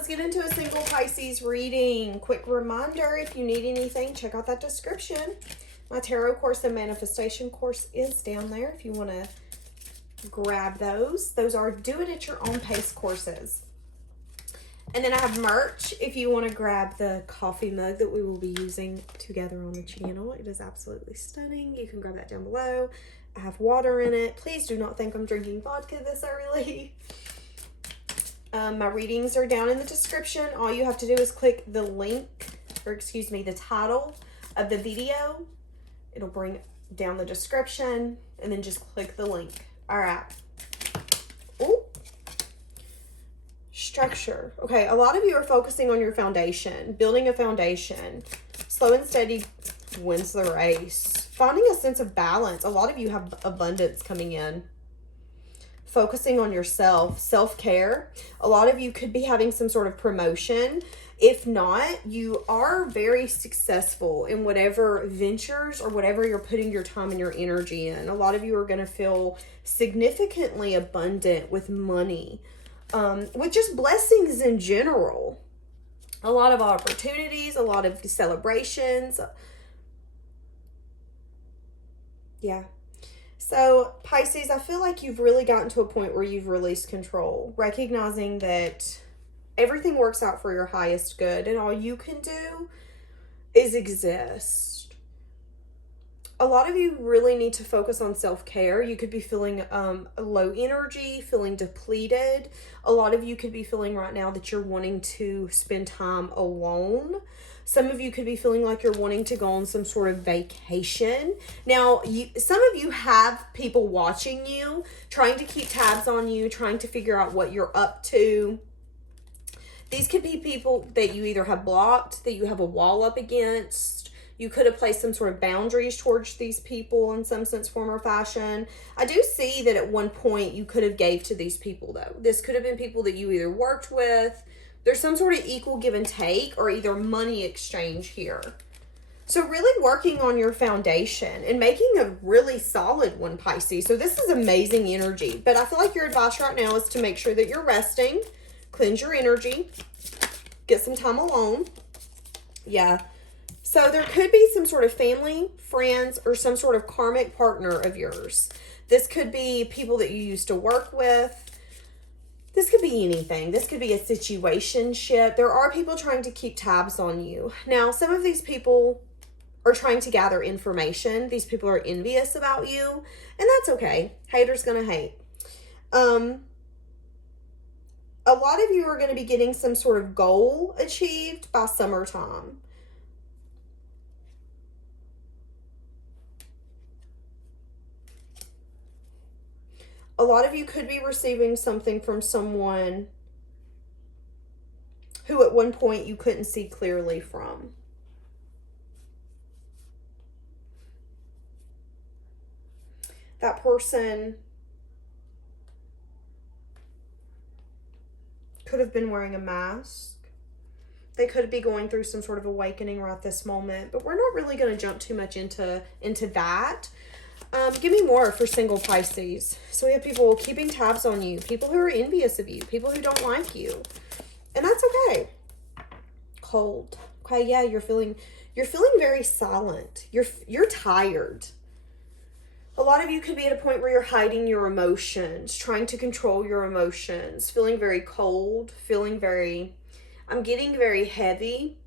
let's get into a single Pisces reading. Quick reminder, if you need anything, check out that description. My tarot course and manifestation course is down there if you want to grab those. Those are do it at your own pace courses. And then I have merch if you want to grab the coffee mug that we will be using together on the channel. It is absolutely stunning. You can grab that down below. I have water in it. Please do not think I'm drinking vodka this early. My readings are down in the description. All you have to do is click the link, or excuse me, the title of the video. It'll bring down the description, and then just click the link. All right. Ooh. Structure. Okay, a lot of you are focusing on your foundation, building a foundation. Slow and steady wins the race. Finding a sense of balance. A lot of you have abundance coming in. Focusing on yourself, self-care. A lot of you could be having some sort of promotion. If not, you are very successful in whatever ventures or whatever you're putting your time and your energy in. A lot of you are going to feel significantly abundant with money, with just blessings in general. A lot of opportunities, a lot of celebrations. Yeah. So, Pisces, I feel like you've really gotten to a point where you've released control, recognizing that everything works out for your highest good, and all you can do is exist. A lot of you really need to focus on self-care. You could be feeling low energy, feeling depleted. A lot of you could be feeling right now that you're wanting to spend time alone. Some of you could be feeling like you're wanting to go on some sort of vacation. Now, some of you have people watching you, trying to keep tabs on you, trying to figure out what you're up to. These could be people that you either have blocked, that you have a wall up against. You could have placed some sort of boundaries towards these people in some sense, form, or fashion. I do see that at one point you could have gave to these people, though. This could have been people that you either worked with. There's some sort of equal give and take or either money exchange here. So really working on your foundation and making a really solid one, Pisces. So this is amazing energy. But I feel like your advice right now is to make sure that you're resting, cleanse your energy, get some time alone. Yeah. So there could be some sort of family, friends, or some sort of karmic partner of yours. This could be people that you used to work with. This could be anything. This could be a situationship. There are people trying to keep tabs on you. Now, some of these people are trying to gather information. These people are envious about you, and that's okay. Haters gonna hate. A lot of you are going to be getting some sort of goal achieved by summertime. A lot of you could be receiving something from someone who at one point you couldn't see clearly from. That person could have been wearing a mask. They could be going through some sort of awakening right this moment, but we're not really going to jump too much into that. Give me more for single Pisces. So we have people keeping tabs on you, people who are envious of you, people who don't like you, and that's okay. Cold. Okay, yeah, you're feeling very silent. You're tired. A lot of you could be at a point where you're hiding your emotions, trying to control your emotions, feeling very cold, I'm getting very heavy,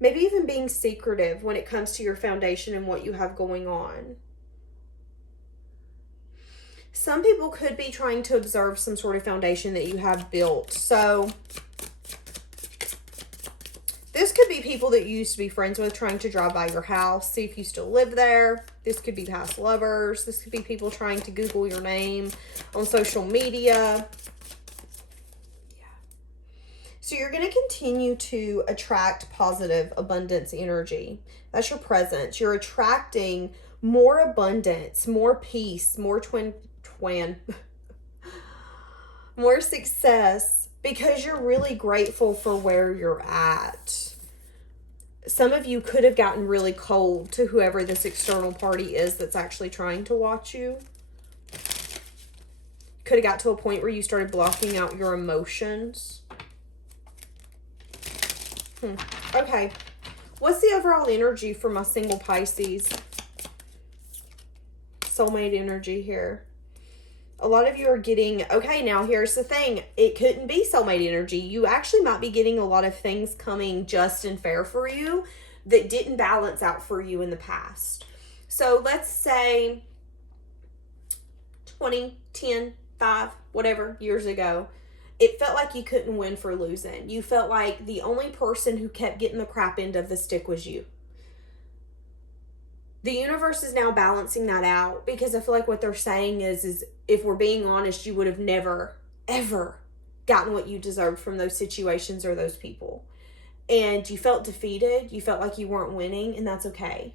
maybe even being secretive when it comes to your foundation and what you have going on. Some people could be trying to observe some sort of foundation that you have built. So this could be people that you used to be friends with trying to drive by your house, see if you still live there. This could be past lovers. This could be people trying to Google your name on social media. Yeah. So you're going to continue to attract positive abundance energy. That's your presence. You're attracting more abundance, more peace, more more success, because you're really grateful for where you're at. Some of you could have gotten really cold to whoever this external party is that's actually trying to watch you. Could have got to a point where you started blocking out your emotions. Okay. What's the overall energy for my single Pisces? Soulmate energy here. A lot of you are getting, okay, now here's the thing. It couldn't be soulmate energy. You actually might be getting a lot of things coming just and fair for you that didn't balance out for you in the past. So let's say 20, 10, 5, whatever, years ago, it felt like you couldn't win for losing. You felt like the only person who kept getting the crap end of the stick was you. The universe is now balancing that out, because I feel like what they're saying is if we're being honest, you would have never, ever gotten what you deserved from those situations or those people. And you felt defeated. You felt like you weren't winning, and that's okay.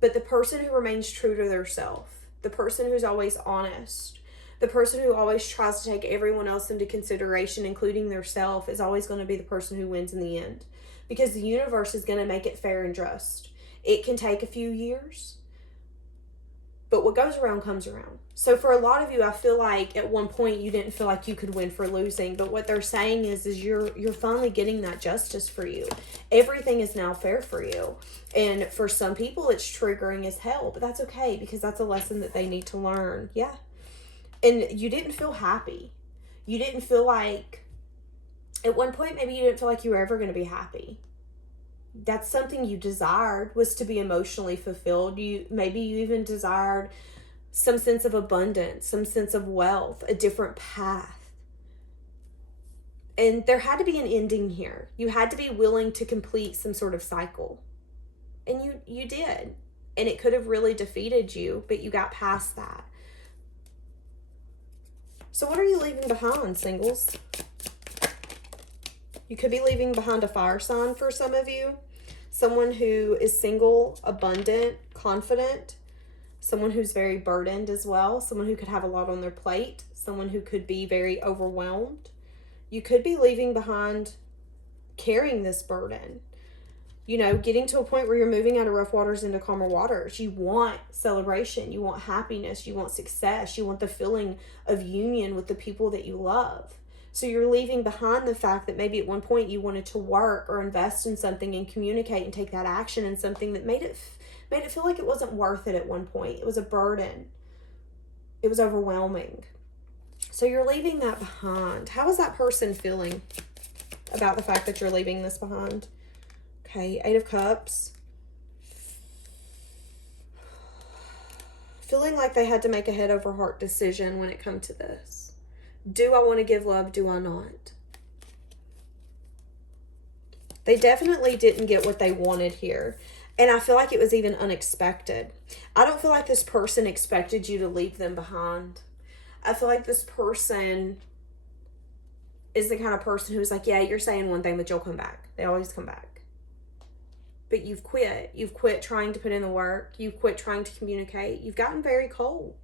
But the person who remains true to their self, the person who's always honest, the person who always tries to take everyone else into consideration, including their self, is always going to be the person who wins in the end. Because the universe is going to make it fair and just. It can take a few years, but what goes around comes around. So for a lot of you, I feel like at one point you didn't feel like you could win for losing. But what they're saying is you're finally getting that justice for you. Everything is now fair for you. And for some people, it's triggering as hell. But that's okay, because that's a lesson that they need to learn. Yeah. And you didn't feel happy. You didn't feel like... At one point, maybe you didn't feel like you were ever going to be happy. That's something you desired, was to be emotionally fulfilled. Maybe you even desired some sense of abundance, some sense of wealth, a different path. And there had to be an ending here. You had to be willing to complete some sort of cycle. And you did. And it could have really defeated you, but you got past that. So what are you leaving behind, singles? You could be leaving behind a fire sign for some of you. Someone who is single, abundant, confident. Someone who's very burdened as well. Someone who could have a lot on their plate. Someone who could be very overwhelmed. You could be leaving behind carrying this burden. You know, getting to a point where you're moving out of rough waters into calmer waters. You want celebration. You want happiness. You want success. You want the feeling of union with the people that you love. So you're leaving behind the fact that maybe at one point you wanted to work or invest in something and communicate and take that action in something that made it feel like it wasn't worth it at one point. It was a burden. It was overwhelming. So you're leaving that behind. How is that person feeling about the fact that you're leaving this behind? Okay, 8 of Cups. Feeling like they had to make a head over heart decision when it comes to this. Do I want to give love? Do I not? They definitely didn't get what they wanted here. And I feel like it was even unexpected. I don't feel like this person expected you to leave them behind. I feel like this person is the kind of person who's like, yeah, you're saying one thing, but you'll come back. They always come back. But you've quit. You've quit trying to put in the work. You've quit trying to communicate. You've gotten very cold.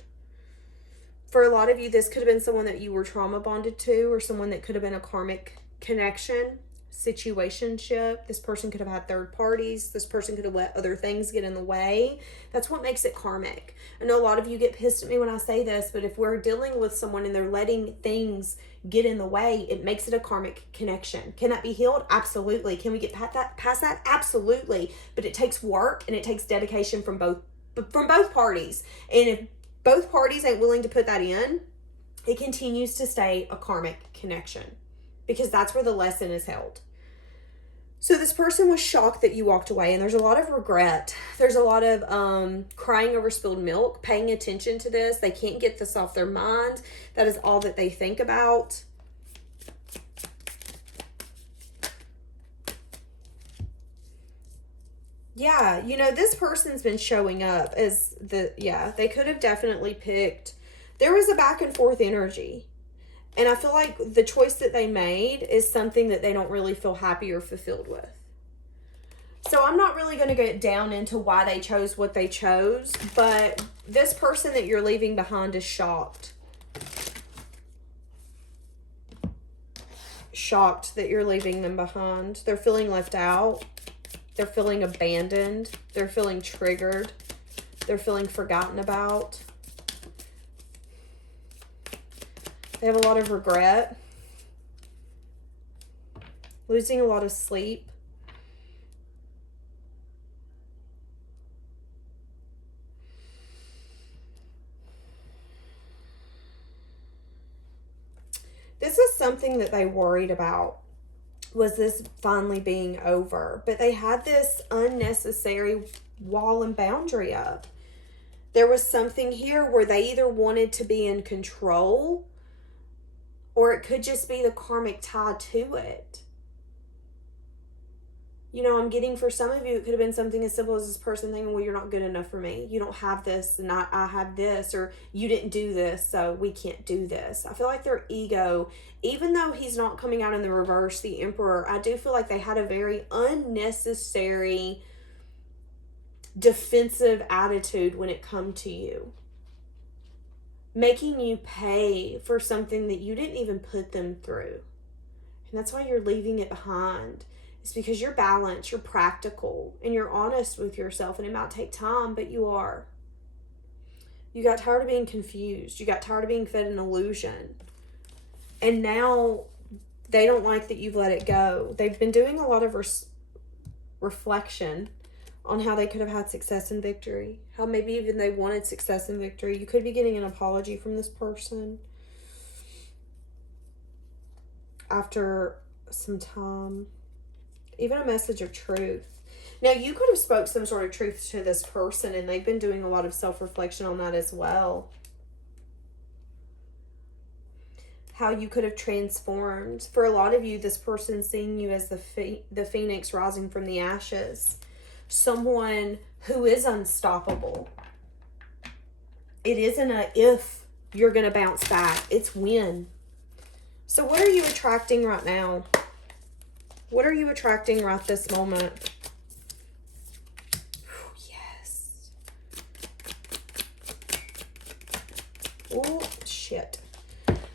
For a lot of you, this could have been someone that you were trauma bonded to, or someone that could have been a karmic connection, situationship. This person could have had third parties. This person could have let other things get in the way. That's what makes it karmic. I know a lot of you get pissed at me when I say this, but if we're dealing with someone and they're letting things get in the way, it makes it a karmic connection. Can that be healed? Absolutely. Can we get past that? Absolutely. But it takes work and it takes dedication from both parties. And if both parties ain't willing to put that in, it continues to stay a karmic connection, because that's where the lesson is held. So this person was shocked that you walked away, and there's a lot of regret. There's a lot of crying over spilled milk, paying attention to this. They can't get this off their mind. That is all that they think about. Yeah, you know, this person's been showing up as they could have definitely picked. There was a back and forth energy. And I feel like the choice that they made is something that they don't really feel happy or fulfilled with. So I'm not really going to get down into why they chose what they chose, but this person that you're leaving behind is shocked. Shocked that you're leaving them behind. They're feeling left out. They're feeling abandoned. They're feeling triggered. They're feeling forgotten about. They have a lot of regret. losing a lot of sleep. This is something that they worried about, was this finally being over. But they had this unnecessary wall and boundary up. There was something here where they either wanted to be in control, or it could just be the karmic tie to it. You know, I'm getting, for some of you, it could have been something as simple as this person thinking, well, you're not good enough for me. You don't have this, and I have this, or you didn't do this, so we can't do this. I feel like their ego, even though he's not coming out in the reverse, the Emperor, I do feel like they had a very unnecessary defensive attitude when it come to you. Making you pay for something that you didn't even put them through. And that's why you're leaving it behind. It's because you're balanced, you're practical, and you're honest with yourself. And it might take time, but you are. You got tired of being confused. You got tired of being fed an illusion. And now they don't like that you've let it go. They've been doing a lot of reflection on how they could have had success and victory. How maybe even they wanted success and victory. You could be getting an apology from this person after some time. Even a message of truth. Now, you could have spoke some sort of truth to this person, and they've been doing a lot of self-reflection on that as well. How you could have transformed. For a lot of you, this person's seeing you as the phoenix rising from the ashes. Someone who is unstoppable. It isn't a if you're going to bounce back. It's when. So what are you attracting right now? What are you attracting right this moment? Yes. Oh, shit.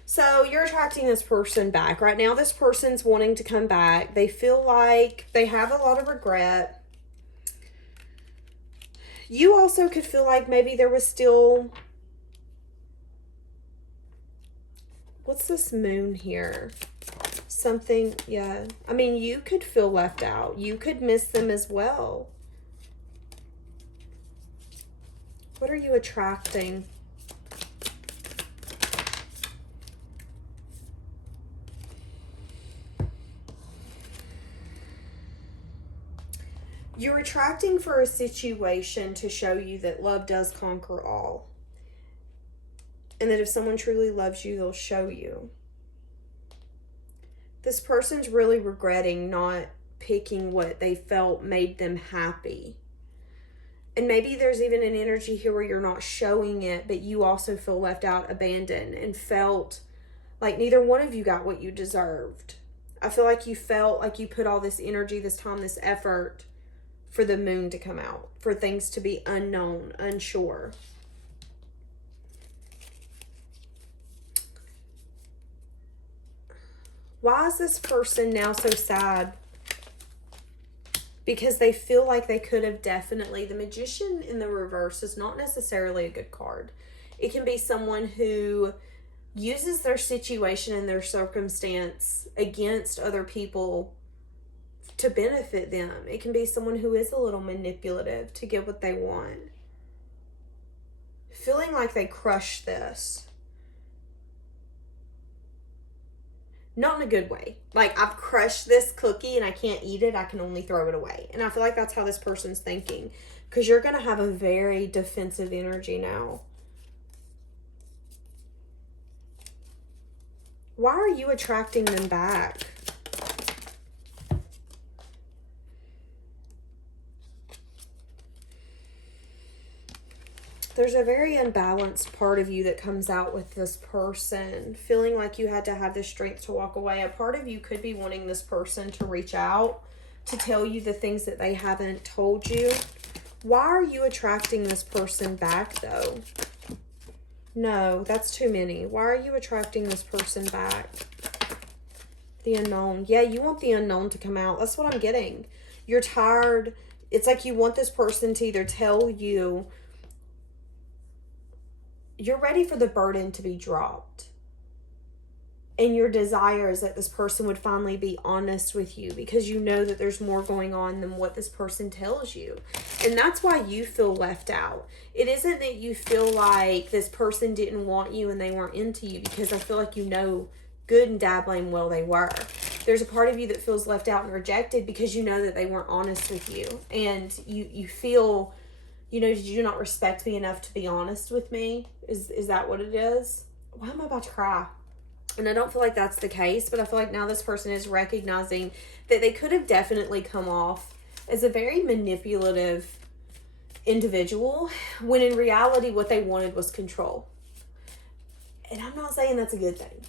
So you're attracting this person back. Right now, this person's wanting to come back. They feel like they have a lot of regret. You also could feel like maybe there was still... What's this moon here? Something, yeah. I mean, you could feel left out. You could miss them as well. What are you attracting? You're attracting for a situation to show you that love does conquer all. And that if someone truly loves you, they'll show you. This person's really regretting not picking what they felt made them happy. And maybe there's even an energy here where you're not showing it, but you also feel left out, abandoned, and felt like neither one of you got what you deserved. I feel like you felt like you put all this energy, this time, this effort for the moon to come out, for things to be unknown, unsure. Why is this person now so sad? Because they feel like they could have definitely... The Magician in the reverse is not necessarily a good card. It can be someone who uses their situation and their circumstance against other people to benefit them. It can be someone who is a little manipulative to get what they want. Feeling like they crushed this. Not in a good way. Like, I've crushed this cookie and I can't eat it. I can only throw it away. And I feel like that's how this person's thinking. Because you're going to have a very defensive energy now. Why are you attracting them back? There's a very unbalanced part of you that comes out with this person, feeling like you had to have the strength to walk away. A part of you could be wanting this person to reach out, to tell you the things that they haven't told you. Why are you attracting this person back, though? No, that's too many. Why are you attracting this person back? The unknown. Yeah, you want the unknown to come out. That's what I'm getting. You're tired. It's like you want this person to either tell you... You're ready for the burden to be dropped. And your desire is that this person would finally be honest with you, because you know that there's more going on than what this person tells you. And that's why you feel left out. It isn't that you feel like this person didn't want you and they weren't into you, because I feel like you know good and dabbling well they were. There's a part of you that feels left out and rejected because you know that they weren't honest with you. And you feel, did you not respect me enough to be honest with me? Is that what it is? Why am I about to cry? And I don't feel like that's the case, but I feel like now this person is recognizing that they could have definitely come off as a very manipulative individual, when in reality what they wanted was control. And I'm not saying that's a good thing,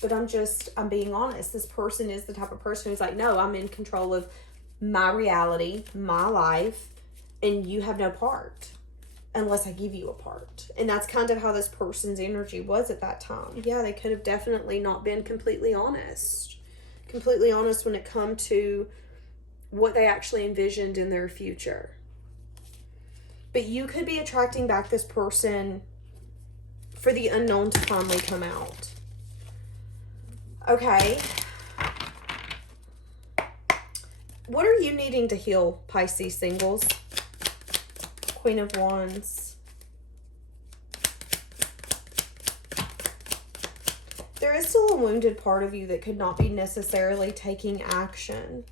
but I'm being honest. This person is the type of person who's like, no, I'm in control of my reality, my life, and you have no part unless I give you a part. And that's kind of how this person's energy was at that time. Yeah, they could have definitely not been completely honest when it come to what they actually envisioned in their future. But you could be attracting back this person for the unknown to finally come out. Okay. What are you needing to heal, Pisces singles? Queen of Wands. There is still a wounded part of you that could not be necessarily taking action,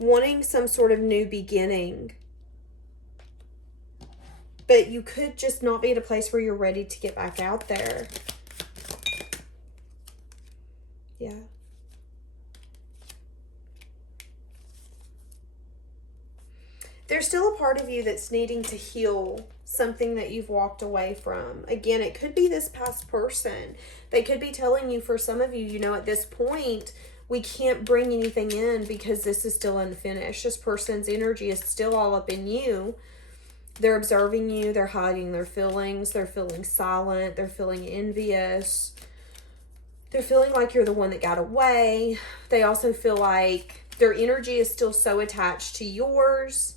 wanting some sort of new beginning. But you could just not be at a place where you're ready to get back out there. Yeah. There's still a part of you that's needing to heal something that you've walked away from. Again, it could be this past person. They could be telling you, for some of you, at this point, we can't bring anything in because this is still unfinished. This person's energy is still all up in you. They're observing you. They're hiding their feelings. They're feeling silent. They're feeling envious. They're feeling like you're the one that got away. They also feel like their energy is still so attached to yours,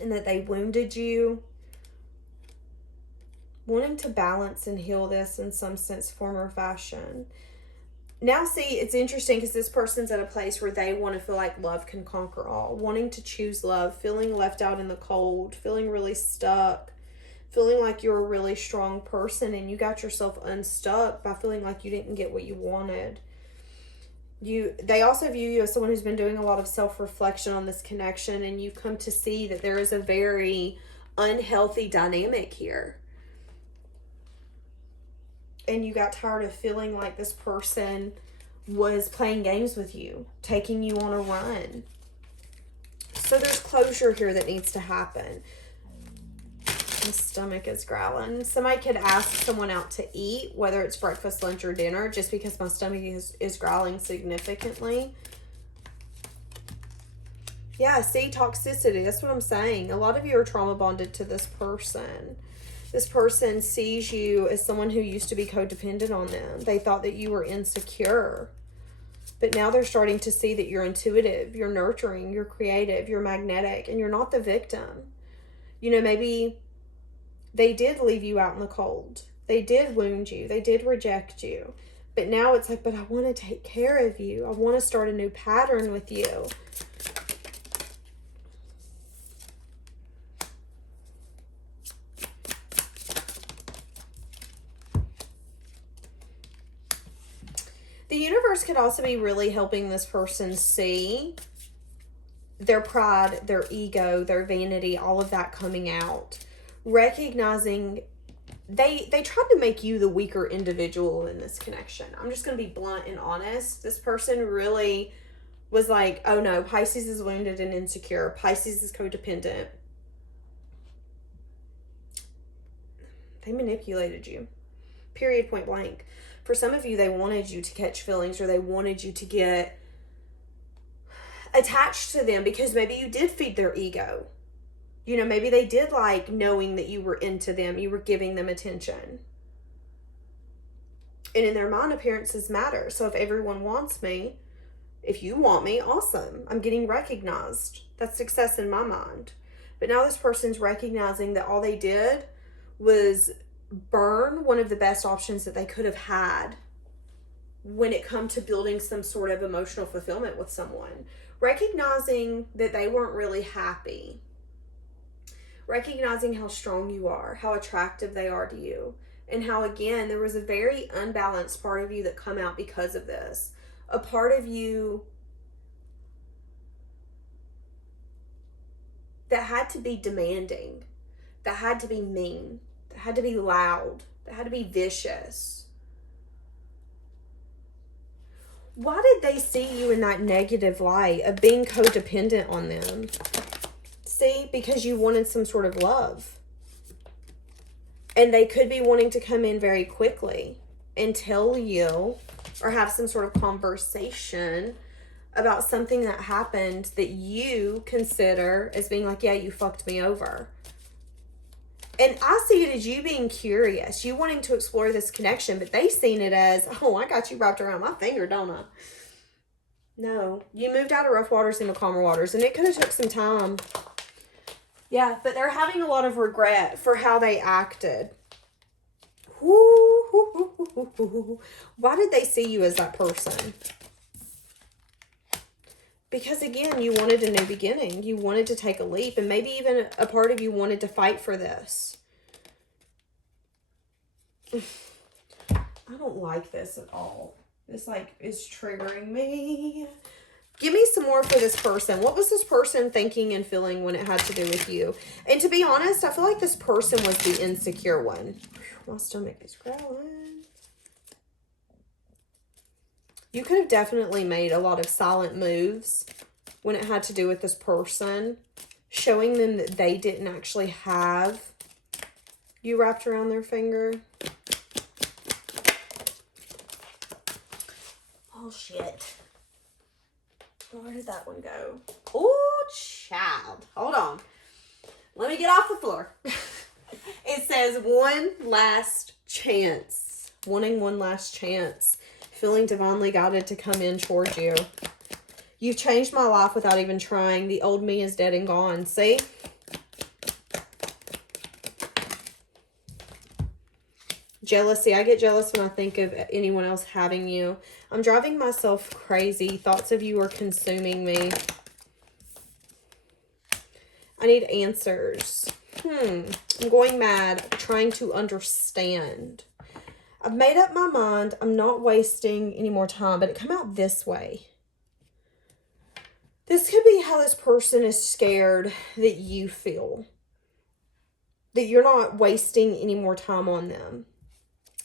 and that they wounded you. Wanting to balance and heal this in some sense, form, or fashion. Now, see, it's interesting because this person's at a place where they want to feel like love can conquer all. Wanting to choose love, feeling left out in the cold, feeling really stuck, feeling like you're a really strong person and you got yourself unstuck by feeling like you didn't get what you wanted. They also view you as someone who's been doing a lot of self-reflection on this connection, and you've come to see that there is a very unhealthy dynamic here. And you got tired of feeling like this person was playing games with you, taking you on a run. So there's closure here that needs to happen. My stomach is growling. Somebody could ask someone out to eat, whether it's breakfast, lunch, or dinner, just because my stomach is growling significantly. Yeah, see, toxicity. That's what I'm saying. A lot of you are trauma bonded to this person. This person sees you as someone who used to be codependent on them. They thought that you were insecure. But now they're starting to see that you're intuitive, you're nurturing, you're creative, you're magnetic, and you're not the victim. Maybe they did leave you out in the cold. They did wound you. They did reject you. But now it's like, but I want to take care of you. I want to start a new pattern with you. The universe could also be really helping this person see their pride, their ego, their vanity, all of that coming out. Recognizing they tried to make you the weaker individual in this connection. I'm just going to be blunt and honest. This person really was like, oh no, Pisces is wounded and insecure. Pisces is codependent. They manipulated you. Period, point blank. For some of you, they wanted you to catch feelings, or they wanted you to get attached to them because maybe you did feed their ego. Maybe they did like knowing that you were into them, you were giving them attention. And in their mind, appearances matter. So if everyone wants me, if you want me, awesome. I'm getting recognized. That's success in my mind. But now this person's recognizing that all they did was burn one of the best options that they could have had when it comes to building some sort of emotional fulfillment with someone. Recognizing that they weren't really happy. Recognizing how strong you are, how attractive they are to you, and how, again, there was a very unbalanced part of you that come out because of this. A part of you that had to be demanding, that had to be mean, that had to be loud, that had to be vicious. Why did they see you in that negative light of being codependent on them? See, because you wanted some sort of love. And they could be wanting to come in very quickly and tell you or have some sort of conversation about something that happened that you consider as being like, yeah, you fucked me over. And I see it as you being curious, you wanting to explore this connection, but they seen it as, oh, I got you wrapped around my finger, don't I? No, you moved out of rough waters into calmer waters, and it could have took some time. Yeah, but they're having a lot of regret for how they acted. Why did they see you as that person? Because, again, you wanted a new beginning. You wanted to take a leap. And maybe even a part of you wanted to fight for this. I don't like this at all. This, is triggering me. Give me some more for this person. What was this person thinking and feeling when it had to do with you? And to be honest, I feel like this person was the insecure one. My stomach is growling. You could have definitely made a lot of silent moves when it had to do with this person, showing them that they didn't actually have you wrapped around their finger. Oh, shit. Where did that one go? Oh, child. Hold on. Let me get off the floor. It says one last chance. Wanting one last chance. Feeling divinely guided to come in towards you. You've changed my life without even trying. The old me is dead and gone. See? Jealousy. I get jealous when I think of anyone else having you. I'm driving myself crazy. Thoughts of you are consuming me. I need answers. I'm going mad. Trying to understand. I've made up my mind. I'm not wasting any more time, but it come out this way. This could be how this person is scared that you feel. That you're not wasting any more time on them.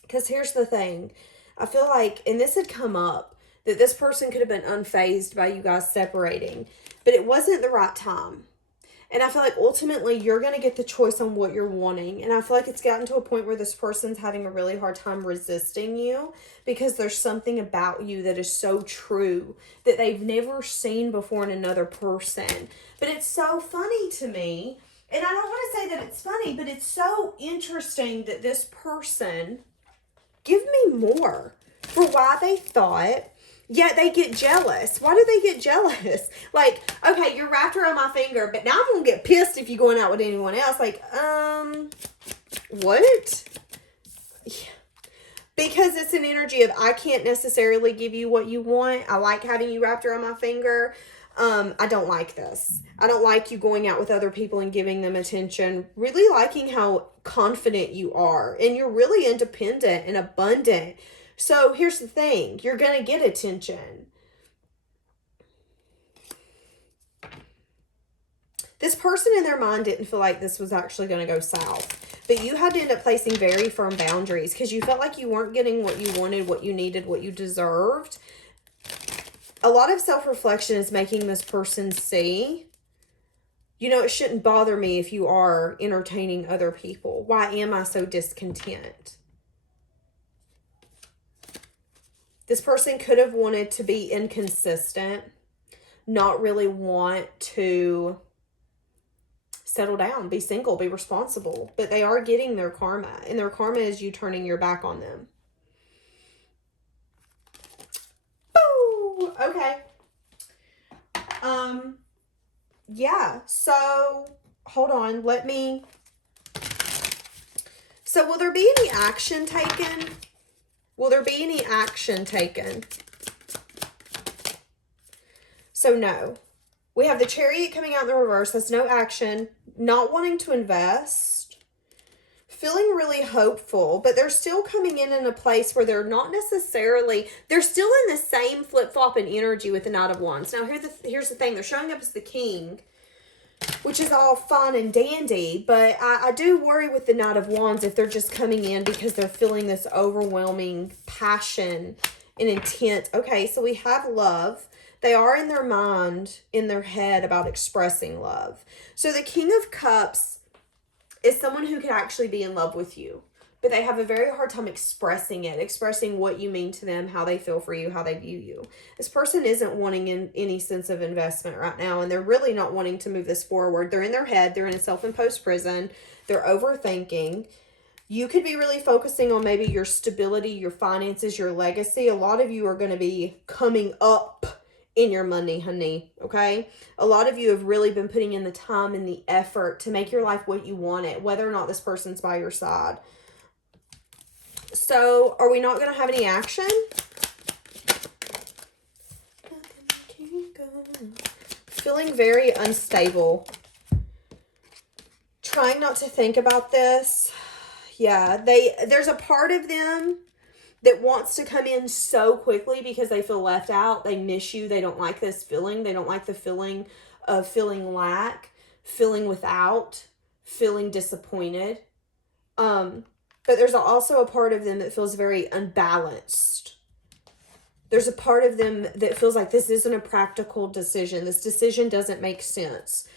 Because here's the thing. I feel like, and this had come up, that this person could have been unfazed by you guys separating. But it wasn't the right time. And I feel like ultimately you're going to get the choice on what you're wanting. And I feel like it's gotten to a point where this person's having a really hard time resisting you. Because there's something about you that is so true that they've never seen before in another person. But it's so funny to me. And I don't want to say that it's funny, but it's so interesting that this person... Give me more for why they thought, yet they get jealous. Why do they get jealous? Like, okay, you're wrapped around my finger, but now I'm going to get pissed if you're going out with anyone else. Like, what? Yeah. Because it's an energy of, I can't necessarily give you what you want. I like having you wrapped around my finger. I don't like this. I don't like you going out with other people and giving them attention. Really liking how confident you are. And you're really independent and abundant. So here's the thing. You're going to get attention. This person in their mind didn't feel like this was actually going to go south. But you had to end up placing very firm boundaries. Because you felt like you weren't getting what you wanted, what you needed, what you deserved. A lot of self-reflection is making this person see, you know, it shouldn't bother me if you are entertaining other people. Why am I so discontent? This person could have wanted to be inconsistent, not really want to settle down, be single, be responsible. But they are getting their karma, and their karma is you turning your back on them. Okay. Yeah, so hold on, so will there be any action taken? Will there be any action taken? So no. We have the Chariot coming out in the reverse. That's no action. Not wanting to invest. Feeling really hopeful, but they're still coming in a place where they're not necessarily, they're still in the same flip-flop and energy with the Knight of Wands. Now, here's the thing. They're showing up as the King, which is all fun and dandy, but I do worry with the Knight of Wands if they're just coming in because they're feeling this overwhelming passion and intent. Okay, so we have love. They are in their mind, in their head about expressing love. So the King of Cups is someone who could actually be in love with you, but they have a very hard time expressing it, expressing what you mean to them, how they feel for you, how they view you. This person isn't wanting any sense of investment right now, and they're really not wanting to move this forward. They're in their head. They're in a self-imposed prison. They're overthinking. You could be really focusing on maybe your stability, your finances, your legacy. A lot of you are going to be coming up in your money, honey, okay? A lot of you have really been putting in the time and the effort to make your life what you want it, whether or not this person's by your side. So, are we not going to have any action? Feeling very unstable. Trying not to think about this. Yeah, there's a part of them that wants to come in so quickly because they feel left out. They miss you. They don't like this feeling. They don't like the feeling of feeling lack, feeling without, feeling disappointed. But there's also a part of them that feels very unbalanced. There's a part of them that feels like this isn't a practical decision. This decision doesn't make sense.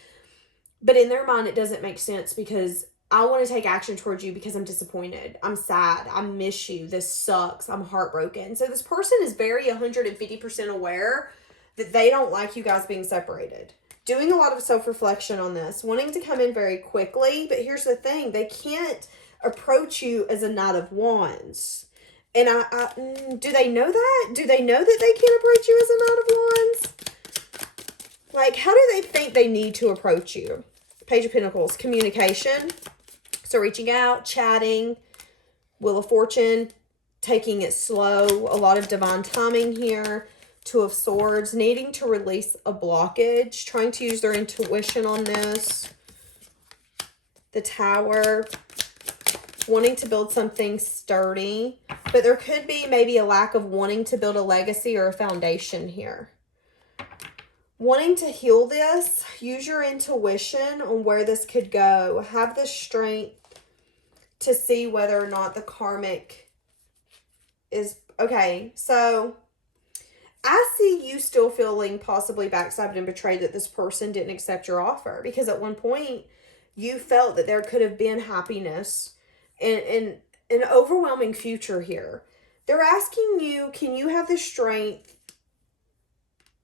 But in their mind, it doesn't make sense because I want to take action towards you because I'm disappointed. I'm sad. I miss you. This sucks. I'm heartbroken. So this person is very 150% aware that they don't like you guys being separated. Doing a lot of self-reflection on this. Wanting to come in very quickly. But here's the thing. They can't approach you as a Knight of Wands. And do they know that? Do they know that they can't approach you as a Knight of Wands? Like, how do they think they need to approach you? Page of Pentacles. Communication. So reaching out, chatting, Wheel of Fortune, taking it slow, a lot of divine timing here, Two of Swords, needing to release a blockage, trying to use their intuition on this, the Tower, wanting to build something sturdy, but there could be maybe a lack of wanting to build a legacy or a foundation here. Wanting to heal this, use your intuition on where this could go. Have the strength to see whether or not the karmic is... Okay, so I see you still feeling possibly backstabbed and betrayed that this person didn't accept your offer. Because at one point, you felt that there could have been happiness and an overwhelming future here. They're asking you, can you have the strength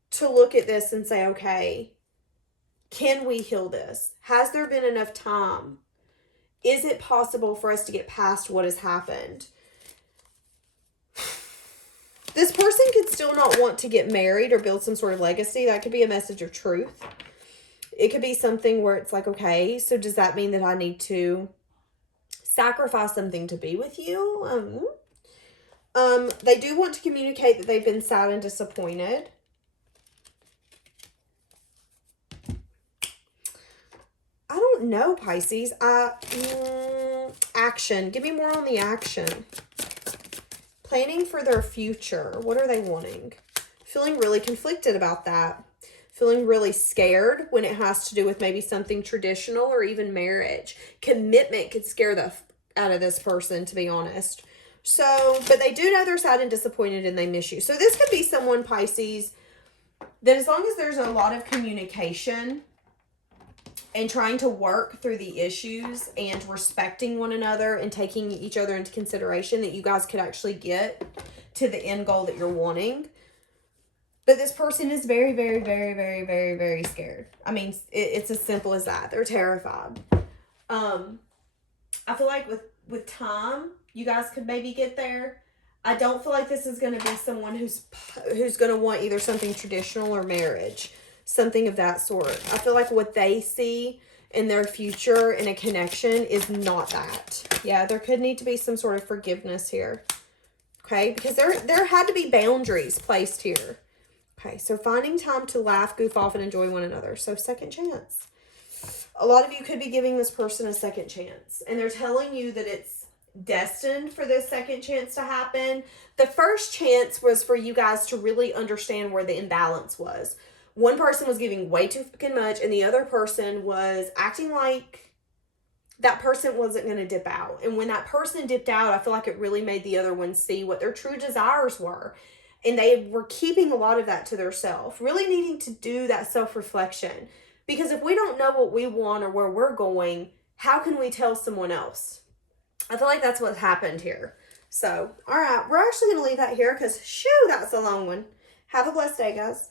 to look at this and say, okay, can we heal this? Has there been enough time? Is it possible for us to get past what has happened? This person could still not want to get married or build some sort of legacy. That could be a message of truth. It could be something where it's like, okay, so does that mean that I need to sacrifice something to be with you? They do want to communicate that they've been sad and disappointed. I don't know, Pisces. Action. Give me more on the action. Planning for their future. What are they wanting? Feeling really conflicted about that. Feeling really scared when it has to do with maybe something traditional or even marriage. Commitment could scare the out of this person, to be honest. So, but they do know they're sad and disappointed and they miss you. So this could be someone, Pisces, that as long as there's a lot of communication and trying to work through the issues and respecting one another and taking each other into consideration, that you guys could actually get to the end goal that you're wanting. But this person is very, very, very, very, very, very scared. I mean, it's as simple as that. They're terrified. I feel like with time, you guys could maybe get there. I don't feel like this is going to be someone who's going to want either something traditional or marriage. Something of that sort. I feel like what they see in their future in a connection is not that. Yeah, there could need to be some sort of forgiveness here. Okay, because there had to be boundaries placed here. Okay, so finding time to laugh, goof off, and enjoy one another. So second chance. A lot of you could be giving this person a second chance. And they're telling you that it's destined for this second chance to happen. The first chance was for you guys to really understand where the imbalance was. One person was giving way too fucking much, and the other person was acting like that person wasn't going to dip out. And when that person dipped out, I feel like it really made the other one see what their true desires were. And they were keeping a lot of that to themselves, really needing to do that self-reflection. Because if we don't know what we want or where we're going, how can we tell someone else? I feel like that's what happened here. So, all right, we're actually going to leave that here because, shoo, that's a long one. Have a blessed day, guys.